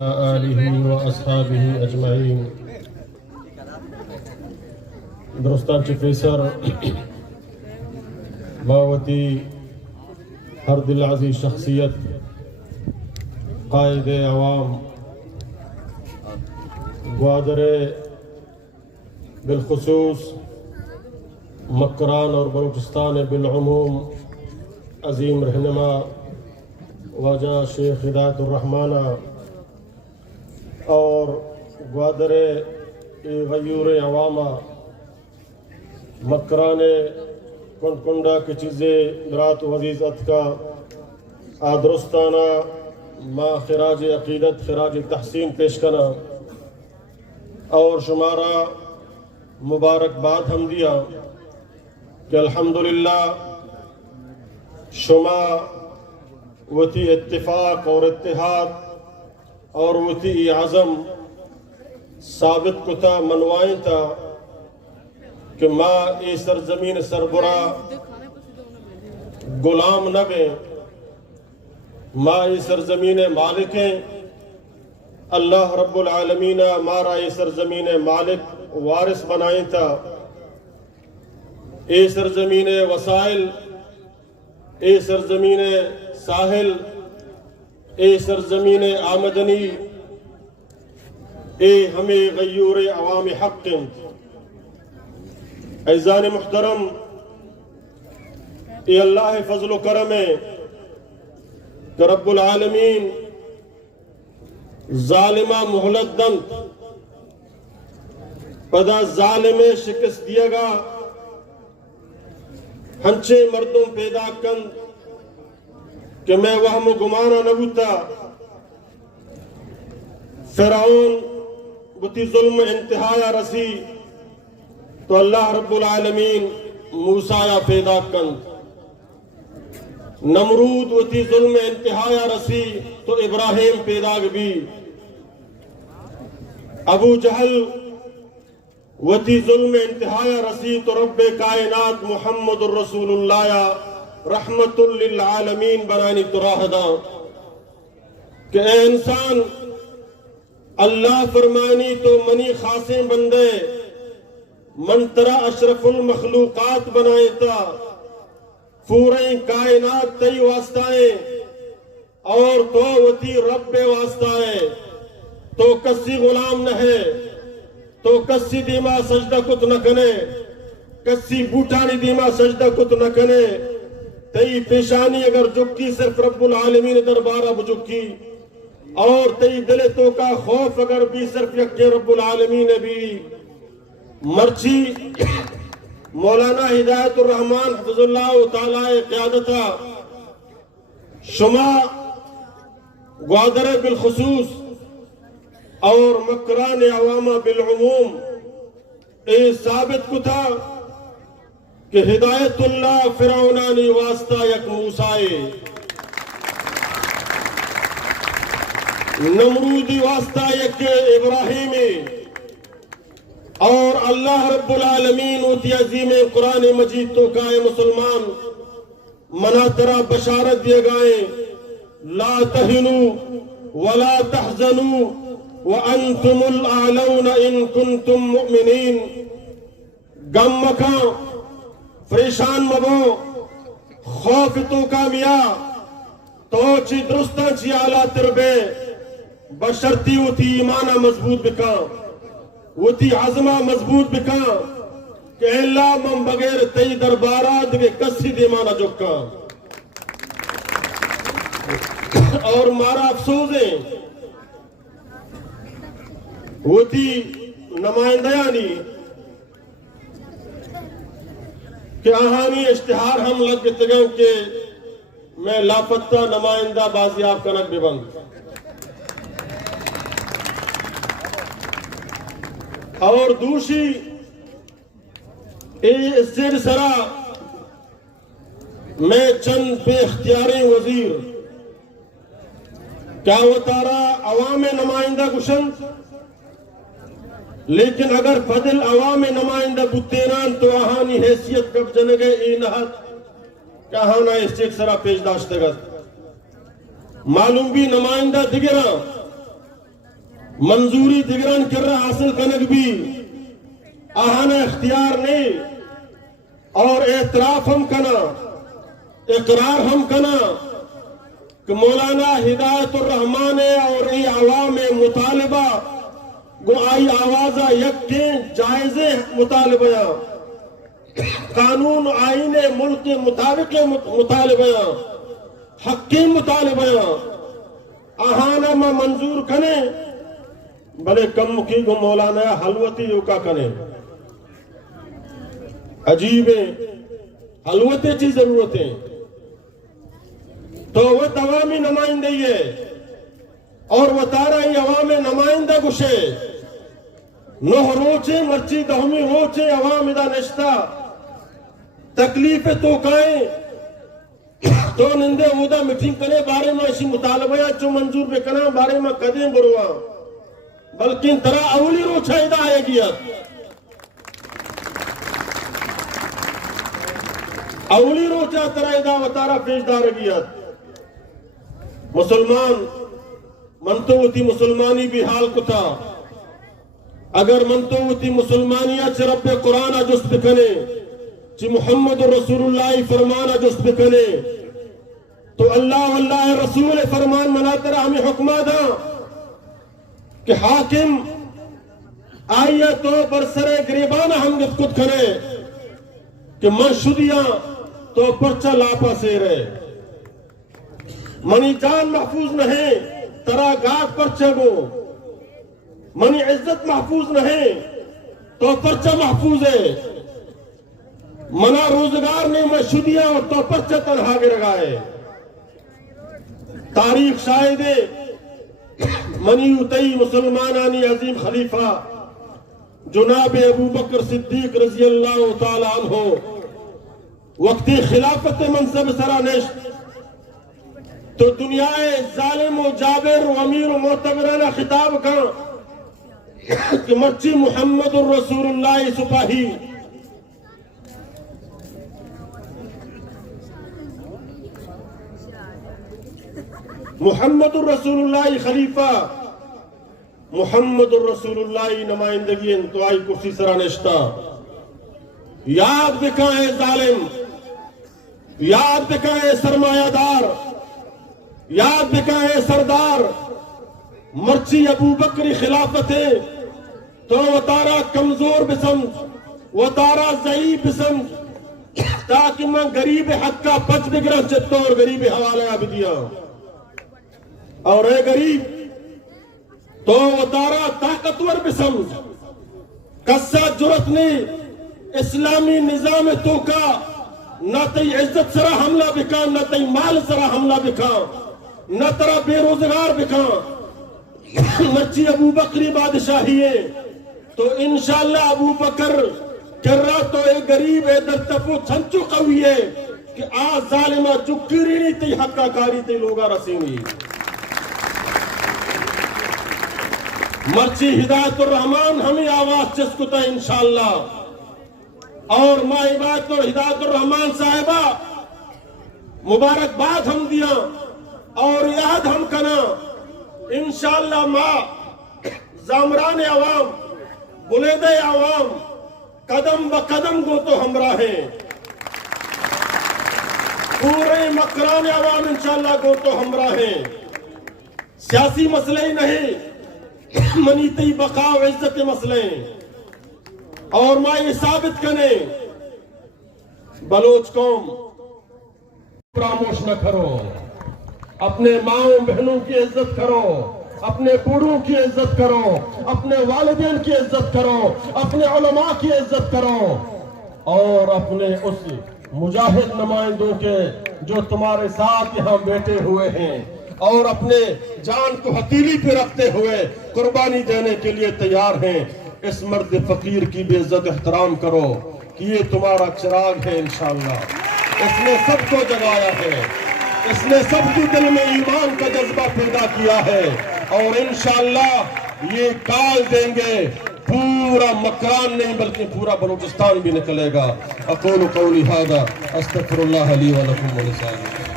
آلہ و اصحابہ اجمعین. درستان چی فیسر باوتی ہر دل عزیز شخصیت قائد عوام گوادر بالخصوص مکران اور بلوچستان بالعموم عظیم رہنما واجہ شیخ ہدایت الرحمانہ اور گوادر غیور عوامہ مکران کنڈ کنڈا کی چیزیں برات و عزیزت کا آدرستانہ ما خراج عقیدت خراج تحسین پیش کرنا اور شمارہ مبارکباد ہم دیا کہ الحمدللہ شما وتی اتفاق اور اتحاد اور وتی عزم ثابت کتا منوائیں تا کہ ماں ای سرزمین سربرا غلام نہ بیں، ماں ای سرزمین مالکیں، اللہ رب العالمین مارا ای سرزمین مالک وارث بنائیں تا، ای سرزمین وسائل، ای سرزمین ساحل، اے سرزمین آمدنی، اے ہمیں غیور عوام حق. عزیزان محترم، اے اللہ فضل و کرم ہے کہ رب العالمین ظالمہ مہلت دن پدا ظالم شکست دیا گا ہنچے مردوں پیدا کن کہ میں وہم و گمانا نہ بوتا فرعون بتی ظلم انتہایا رسی تو اللہ رب العالمین موسیٰ یا پیدا کند، نمرود بتی ظلم انتہایا رسی تو ابراہیم پیدا بھی، ابو جہل وتی ظلم انتہایا رسی تو رب کائنات محمد الرسول اللہ یا رحمت للعالمین بنانی تراہدہ کہ اے انسان اللہ فرمانی تو منی خاصیں بندے من ترا اشرف المخلوقات بنائے تا پورے کائنات تی واسطائیں اور تو وتی رب واسطائیں تو کسی غلام نہ ہے تو کسی دیما سجدہ کت نہ کنے کسی بوٹانی دیما سجدہ کت نہ کنے تی پیشانی اگر جھکی صرف رب العالمین دربارہ بجھکی اور تی دل تو کا خوف اگر بھی صرف یکے رب العالمین بھی مرچی مولانا ہدایت الرحمن حفظ اللہ تعالی قیادتہ شما گوادر بالخصوص اور مکران عوامہ بالعموم اے ثابت کتا کہ ہدایت اللہ فرعونانی واسطہ یک موسیٰ نمرودی واسطہ یک ابراہیم اور اللہ رب العالمین اوتی عظیم قرآن مجید تو کائے مسلمان منا ترا بشارت دیے گائیں لا تہنوا ولا تحزنوا وانتم الاعلون ان کنتم مؤمنین، غم مکاں پریشان مبو خوف تو کامیا تو چی درستان چی آلہ تربے بشرتی ہوتی ایمانہ مضبوط بکا ہوتی عظمہ مضبوط بکا کہ اے اللہ من بغیر تی دربارات کے کسی دیمانہ جکا. اور مارا افسوس ہے ہوتی نمائندیانی کہ آہانی اشتہار ہم لگ گئے کہ میں لاپتہ نمائندہ بازیاب کنک بھی بند اور دوسری اس سے سرا میں چند بے اختیاری وزیر کیا وہ تارا عوام نمائندہ گشن لیکن اگر فضل عوام نمائندہ بتینان تو آہانی حیثیت کب جنگے ای نہت کیا ہانا اس چیک سرا پیش داشتے گا معلوم بھی نمائندہ دیگرہ منظوری دیگران کر رہا حاصل کنگ بھی آہانا اختیار نہیں اور اعتراف ہم کنا اقرار ہم کنا کہ مولانا ہدایت الرحمان اور ای عوام مطالبہ گو آئی آوازہ یکیں جائزے مطالبہ قانون آئین ملک مطابق مطالبہ حقی مطالبہ آہانا ما منظور کنے بلے کم مکی گو مولانا حلوتی یوکا کنے عجیب ہے حلوتے چی ضرورتیں تو وہ عوامی نمائندے ہے اور وہ تارا ہی عوام نمائندہ گشے نوہ روچے مرچی دہمی روچے عوام دا نشتہ تکلیف تو کائیں تو نندے اودا میٹنگ کرے بارے میں اسی مطالبہ چو منظور بے کنا بارے میں قدیم بروا بلکہ ترا اولی روچہ ادا آئے گیا اولی روچہ ترا ادا و تارا پیش دار گیا مسلمان منتوتی مسلمانی بھی حال کتا اگر منتوتی مسلمانیہ چھ رب قرآن جست بکنے چھ محمد رسول اللہ فرمانا جست بکنے تو اللہ واللہ رسول فرمان مناتر ہمیں حکمہ دا کہ حاکم آئیے تو برسر گریبانہ ہم گفت کھنے کہ من شدیاں تو پرچہ لاپا سے رہے منی جان محفوظ نہیں ترا گاٹ پرچہ گو منی عزت محفوظ نہیں تو پرچہ محفوظ ہے منا روزگار نہیں میں شدیاں اور تو پرچہ تنہا گر گائے تاریخ شاہد منی اتئی مسلمانانی عظیم خلیفہ جناب ابو بکر صدیق رضی اللہ تعالیٰ عنہ وقتی خلافت منصب سرانشت تو دنیا ظالم و جابر و امیر و معتبرانہ خطاب کا کہ مرچی محمد الرسول اللہ سپاہی محمد الرسول اللہ خلیفہ محمد الرسول اللہ نمائندگی انتوائی کرسی سرانشتہ یاد بکائیں ظالم یاد بکائیں سرمایہ دار یاد بکائیں سردار مرچی ابو بکری خلافت تو وہ تارا کمزور بسمجھ وہ تارا ضعیف بسمجھ تاکہ میں غریب حق کا پچ بگرہ چتوں اور غریب حوالے آب دیا اور اے غریب تو وہ تارا طاقتور بسمجھ قصہ جرت نے اسلامی نظام تو کا نہ تی عزت سرا حملہ بکا نہ تی مال سرا حملہ بکا نہ ترا بے روزگار بکا مرچی ابو بکری بادشاہی ہے تو انشاءاللہ ابو بکر کر رہا تو ایک غریب ہے در تفو چھنچو قوی ہے کہ آج ظالمہ چکری نہیں تی حقہ کاری تی لوگا رسینی مرچی ہدایت الرحمان ہمیں آواز چسکتا انشاءاللہ اور ماں عبادت اور ہدایت الرحمان صاحبہ مبارکباد ہم دیا اور یاد ہم کنا انشاءاللہ ماں زعمران عوام بلید عوام قدم بقدم گو تو ہمراہ ہیں پورے مکران عوام انشاءاللہ گو تو ہمراہ ہیں سیاسی مسئلے ہی نہیں منیتی بقا و عزت مسئلے اور ماں یہ ثابت کریں بلوچ قوم فراموش نہ کرو اپنے ماؤں بہنوں کی عزت کرو اپنے بوڑھوں کی عزت کرو اپنے والدین کی عزت کرو اپنے علماء کی عزت کرو اور اپنے اس مجاہد نمائندوں کے جو تمہارے ساتھ یہاں بیٹھے ہوئے ہیں اور اپنے جان کو ہتھیلی پہ رکھتے ہوئے قربانی دینے کے لیے تیار ہیں اس مرد فقیر کی بے عزت احترام کرو کہ یہ تمہارا چراغ ہے انشاءاللہ اس نے سب کو جگایا ہے اس نے سب کے دل میں ایمان کا جذبہ پیدا کیا ہے اور انشاءاللہ یہ کال دیں گے پورا مکران نہیں بلکہ پورا بلوچستان بھی نکلے گا اقول قولی ھذا استغفر اللہ لی ولکم ولسائر